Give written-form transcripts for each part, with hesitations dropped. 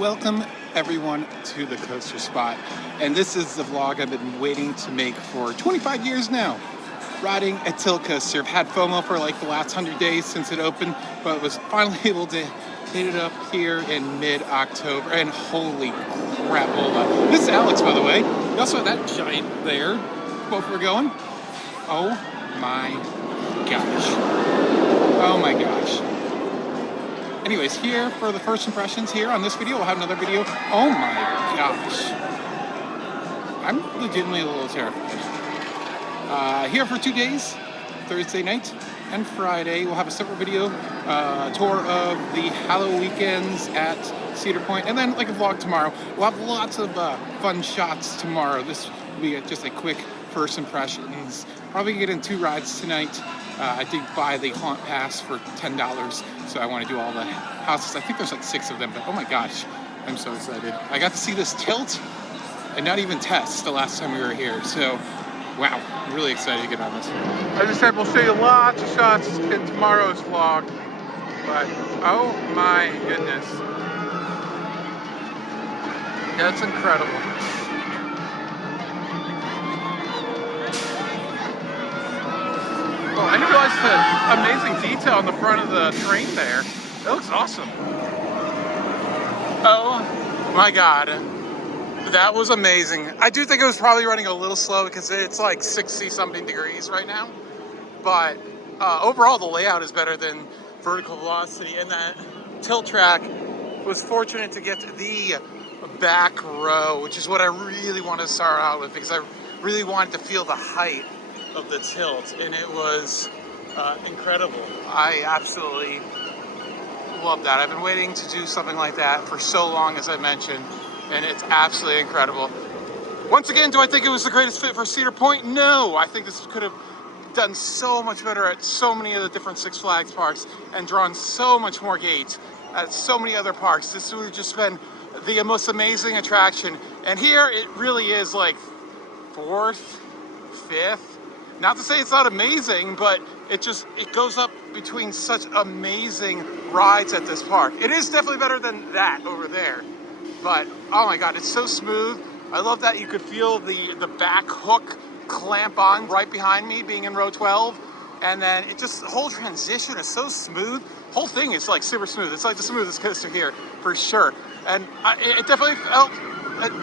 Welcome everyone to the Coaster Spot, and this is the vlog I've been waiting to make for 25 years now. Riding a tilt coaster. I've had FOMO for like the last 100 days since it opened, but was finally able to hit it up here in mid-October, and holy crap, hold on. This is Alex, by the way. You also have that giant there. Both were going. Oh my gosh. Oh my gosh. Anyways, here for the first impressions here on this video, we'll have another video. Oh my gosh. I'm legitimately a little terrified. Here for 2 days, Thursday night and Friday. We'll have a separate video, tour of the Halloween weekends at Cedar Point, and then like a vlog tomorrow. We'll have lots of fun shots tomorrow. This will be just a quick first impressions. Probably get in 2 rides tonight. I did buy the Haunt Pass for $10, so I want to do all the houses. I think there's like 6 of them, but oh my gosh, I'm so excited. I got to see this tilt and not even test the last time we were here, so wow, I'm really excited to get on this. As I said, we'll show you lots of shots in tomorrow's vlog, but oh my goodness. That's incredible. Well, I didn't realize the amazing detail on the front of the train there. That looks awesome. Oh my God. That was amazing. I do think it was probably running a little slow because it's like 60 something degrees right now. But overall, the layout is better than vertical velocity. And that tilt track was fortunate to get the back row, which is what I really wanted to start out with because I really wanted to feel the height of the tilt, and it was incredible. I absolutely love that. I've been waiting to do something like that for so long, as I mentioned, and it's absolutely incredible. Once again, do I think it was the greatest fit for Cedar Point? No, I think this could have done so much better at so many of the different Six Flags parks and drawn so much more gates at so many other parks. This would have just been the most amazing attraction, and here it really is like 4th, 5th. Not to say it's not amazing, but it goes up between such amazing rides at this park. It is definitely better than that over there. But, oh my God, it's so smooth. I love that you could feel the back hook clamp on right behind me, being in row 12. And then the whole transition is so smooth. Whole thing is like super smooth. It's like the smoothest coaster here, for sure. And it definitely felt,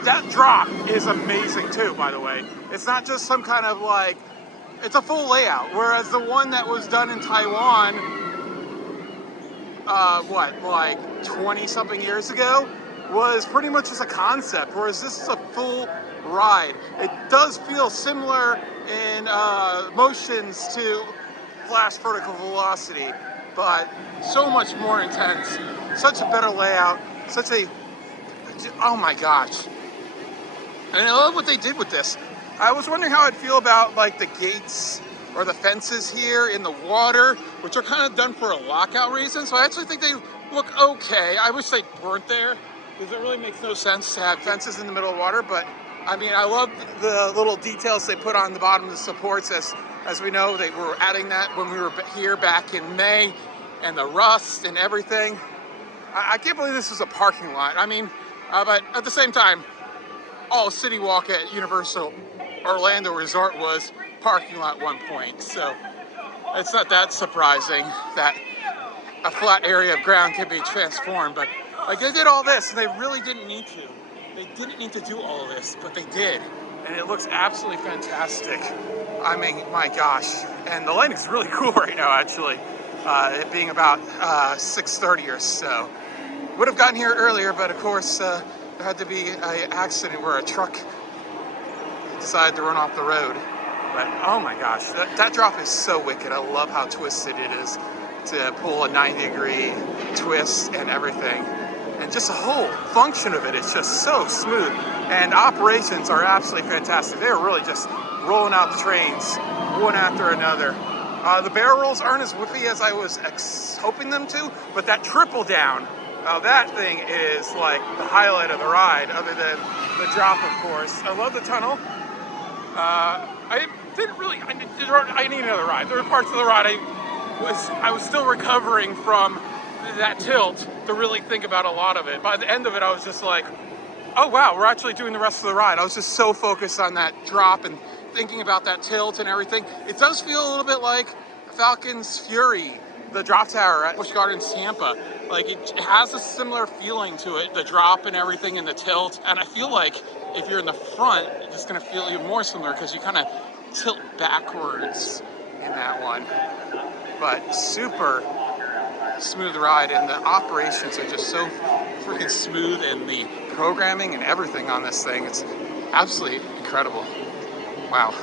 that drop is amazing too, by the way. It's not just some kind of like, it's a full layout, whereas the one that was done in Taiwan, like 20 something years ago, was pretty much just a concept, whereas this is a full ride. It does feel similar in motions to Flash Vertical Velocity, but so much more intense, such a better layout, oh my gosh. And I love what they did with this. I was wondering how I'd feel about like the gates or the fences here in the water, which are kind of done for a lockout reason. So I actually think they look okay. I wish they weren't there because it really makes no sense to have fences in the middle of water. But I mean, I love the little details they put on the bottom of the supports. As we know, they were adding that when we were here back in May, and the rust and everything. I can't believe this is a parking lot. I mean, but at the same time, all City Walk at Universal Orlando Resort was parking lot 1 point, so it's not that surprising that a flat area of ground can be transformed. But like, they did all this and they really didn't need to. They didn't need to do all of this, but they did, and it looks absolutely fantastic. I mean, my gosh. And the lighting's really cool right now, actually, it being about 6:30 or so. Would have gotten here earlier, but of course there had to be an accident where a truck decided to run off the road. But oh my gosh, that drop is so wicked. I love how twisted it is to pull a 90-degree twist and everything. And just the whole function of it is just so smooth. And operations are absolutely fantastic. They're really just rolling out the trains one after another. The barrel rolls aren't as whippy as I was hoping them to, but that triple down, that thing is like the highlight of the ride, other than the drop, of course. I love the tunnel. I need another ride. There were parts of the ride I was still recovering from that tilt to really think about a lot of it. By the end of it, I was just like, oh wow, we're actually doing the rest of the ride. I was just so focused on that drop and thinking about that tilt and everything. It does feel a little bit like Falcon's Fury, the drop tower at Busch Gardens, Tampa. Like it has a similar feeling to it, the drop and everything and the tilt. And I feel like if you're in the front, it's gonna feel even more similar because you kind of tilt backwards in that one. But super smooth ride, and the operations are just so freaking smooth, and the programming and everything on this thing, it's absolutely incredible. Wow.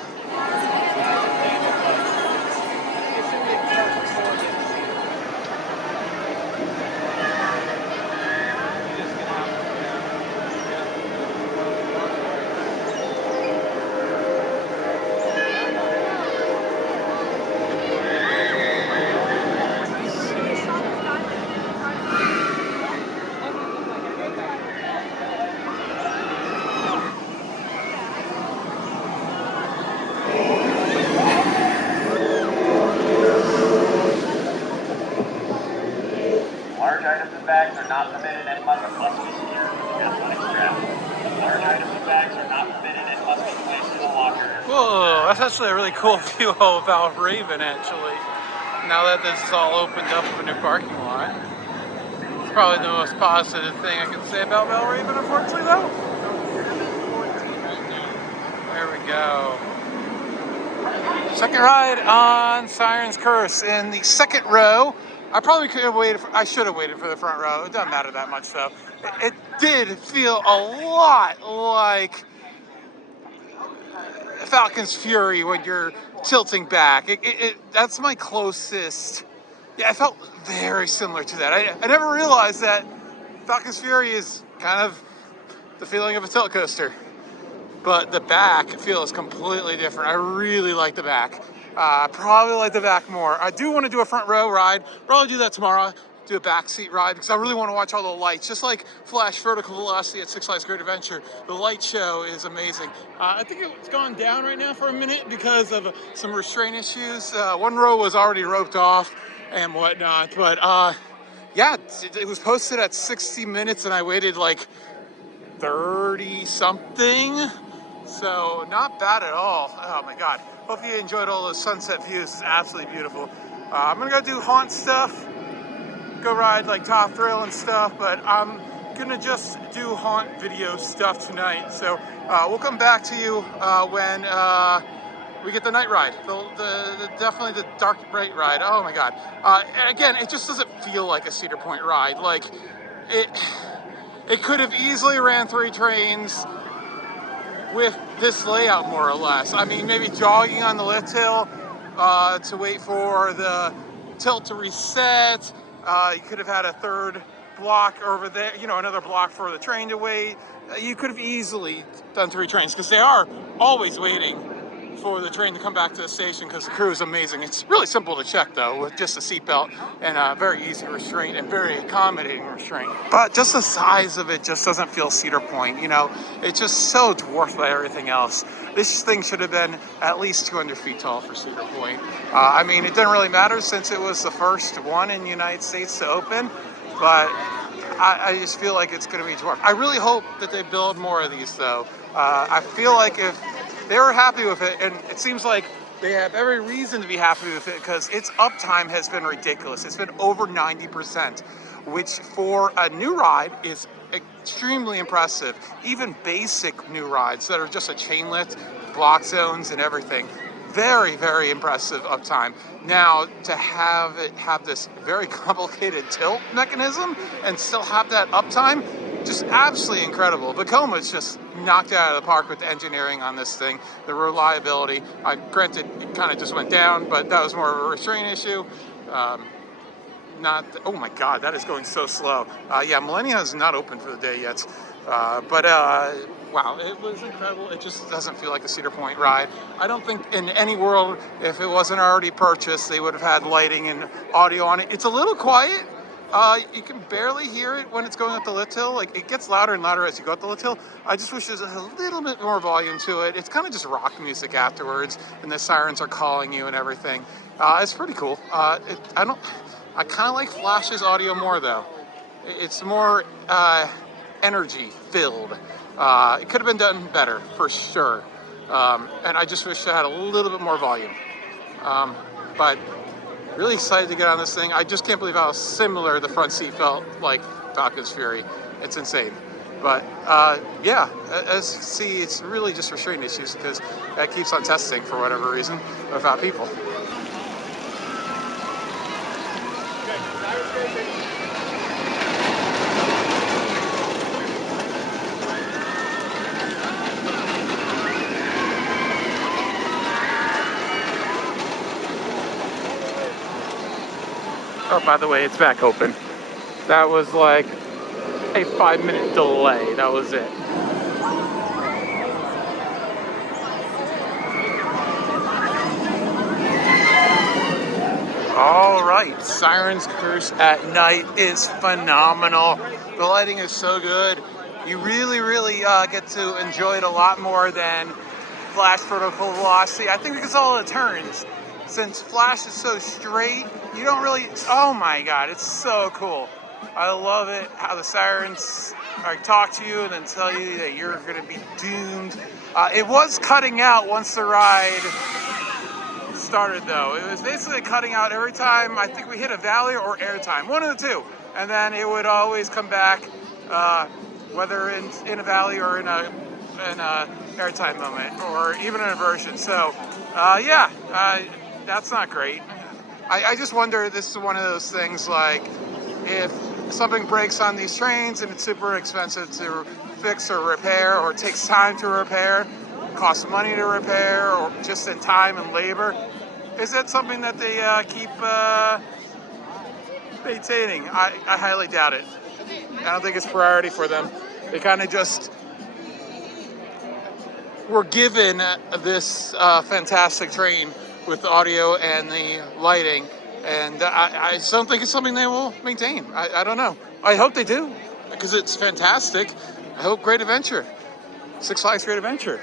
Large items and bags are not permitted and must be secured with the athletic strap. Large items and bags are not permitted and must be placed in a locker. Whoa, that's actually a really cool view of Valraven, actually. Now that this is all opened up with a new parking lot. It's probably the most positive thing I can say about Valraven, unfortunately, though. There we go. Second ride on Siren's Curse in the second row. I probably could have waited. I should have waited for the front row. It doesn't matter that much, though. It did feel a lot like Falcon's Fury when you're tilting back. That's my closest. Yeah, I felt very similar to that. I never realized that Falcon's Fury is kind of the feeling of a tilt coaster. But the back feels completely different. I really like the back. I probably like the back more. I do want to do a front row ride. Probably do that tomorrow. Do a backseat ride because I really want to watch all the lights. Just like Flash Vertical Velocity at Six Flags Great Adventure, the light show is amazing. I think it's gone down right now for a minute because of some restraint issues. One row was already roped off and whatnot. But yeah, it was posted at 60 minutes and I waited like 30 something. So not bad at all. Oh my God. Hope you enjoyed all those sunset views. It's absolutely beautiful. I'm gonna go do haunt stuff, go ride like Top Thrill and stuff, but I'm gonna just do haunt video stuff tonight. So we'll come back to you when we get the night ride. Definitely the dark night ride. Oh my God. Again, it just doesn't feel like a Cedar Point ride. Like it could have easily ran 3 trains with this layout, more or less. I mean, maybe jogging on the lift hill to wait for the tilt to reset. You could have had a third block over there, you know, another block for the train to wait. You could have easily done 3 trains because they are always waiting for the train to come back to the station because the crew is amazing. It's really simple to check though, with just a seatbelt and a very easy restraint and very accommodating restraint. But just the size of it just doesn't feel Cedar Point, you know. It's just so dwarfed by everything else. This thing should have been at least 200 feet tall for Cedar Point. I mean, it didn't really matter since it was the first one in the United States to open, but I just feel like it's going to be dwarfed. I really hope that they build more of these though. I feel like if they were happy with it, and it seems like they have every reason to be happy with it because its uptime has been ridiculous. It's been over 90%, which for a new ride is extremely impressive. Even basic new rides that are just a chain lift, block zones and everything, very, very impressive uptime. Now, to have it have this very complicated tilt mechanism and still have that uptime, just absolutely incredible. Bacoma's just knocked it out of the park with the engineering on this thing, the reliability. Granted, it kind of just went down, but that was more of a restraint issue. Oh my God, that is going so slow. Yeah, Millennia is not open for the day yet. Wow, it was incredible. It just doesn't feel like a Cedar Point ride. I don't think in any world, if it wasn't already purchased, they would have had lighting and audio on it. It's a little quiet. You can barely hear it when it's going up the lift hill. Like, it gets louder and louder as you go up the lift hill. I just wish there's a little bit more volume to it. It's kind of just rock music afterwards, and the sirens are calling you and everything. It's pretty cool. I I kind of like Flash's audio more though. It's more energy filled. It could have been done better for sure. And I just wish I had a little bit more volume. But really excited to get on this thing. I just can't believe how similar the front seat felt like Falcon's Fury. It's insane. But yeah, as you see, it's really just restraining issues because that keeps on testing for whatever reason without people. Oh, by the way, it's back open. That was like a 5-minute delay. That was it. All right, Siren's Curse at night is phenomenal. The lighting is so good. You really get to enjoy it a lot more than Flash Vertical Velocity. I think because of all the turns. Since Flash is so straight, you don't really, oh my God, it's so cool. I love it, how the Sirens talk to you and then tell you that you're gonna be doomed. It was cutting out once the ride started though. It was basically cutting out every time I think we hit a valley or airtime, one of the two. And then it would always come back, whether in a valley or in a airtime moment or even an inversion. So that's not great. I just wonder, this is one of those things like if something breaks on these trains and it's super expensive to fix or repair, or it takes time to repair, costs money to repair, or just in time and labor, is that something that they keep maintaining? I highly doubt it. I don't think it's priority for them. They kind of just were given this fantastic train with the audio and the lighting, and I don't think it's something they will maintain. I don't know. I hope they do, because it's fantastic. I hope Great Adventure, Six Flags Great Adventure,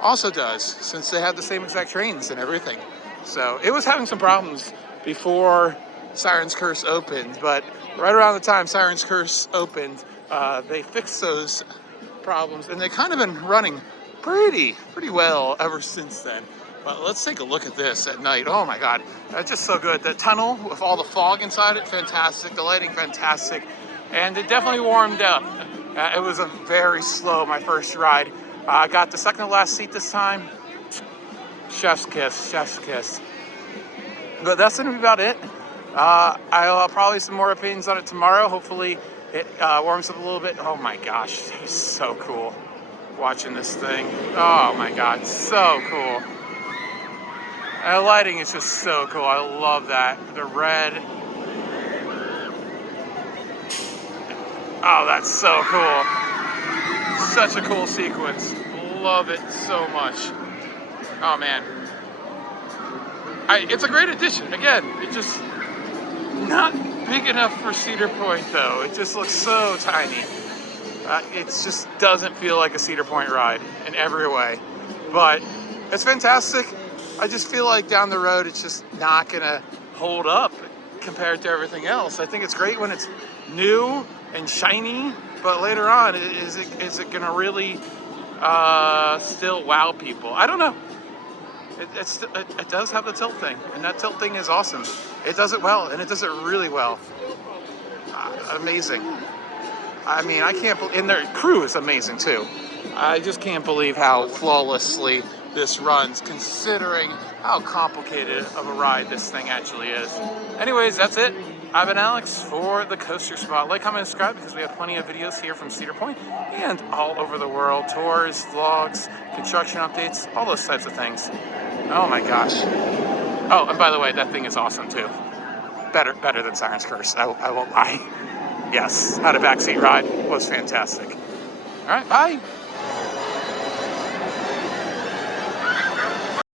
also does, since they have the same exact trains and everything. So it was having some problems before Siren's Curse opened, but right around the time Siren's Curse opened, they fixed those problems, and they've kind of been running pretty well ever since then. But let's take a look at this at night. Oh my God, that's just so good. The tunnel with all the fog inside it, fantastic. The lighting, fantastic. And it definitely warmed up. It was a very slow, my first ride. I got the second to last seat this time. Chef's kiss, chef's kiss. But that's gonna be about it. I'll have probably some more opinions on it tomorrow. Hopefully it warms up a little bit. Oh my gosh, it's so cool watching this thing. Oh my God, so cool. And the lighting is just so cool. I love that. The red. Oh, that's so cool. Such a cool sequence. Love it so much. Oh man. It's a great addition. Again, it's just not big enough for Cedar Point though. It just looks so tiny. It just doesn't feel like a Cedar Point ride in every way. But it's fantastic. I just feel like down the road, it's just not gonna hold up compared to everything else. I think it's great when it's new and shiny, but later on, is it gonna really still wow people? I don't know. It does have the tilt thing, and that tilt thing is awesome. It does it well, and it does it really well. Amazing. I mean, I can't believe, and their crew is amazing too. I just can't believe how flawlessly this runs, considering how complicated of a ride this thing actually is. Anyways, that's it. I've been Alex for the Coaster Spot. Like, comment, and subscribe, because we have plenty of videos here from Cedar Point and all over the world. Tours, vlogs, construction updates, all those types of things. Oh my gosh. Oh, and by the way, that thing is awesome too. Better than Siren's Curse, I won't lie. Yes, had a backseat ride, was fantastic. All right, bye.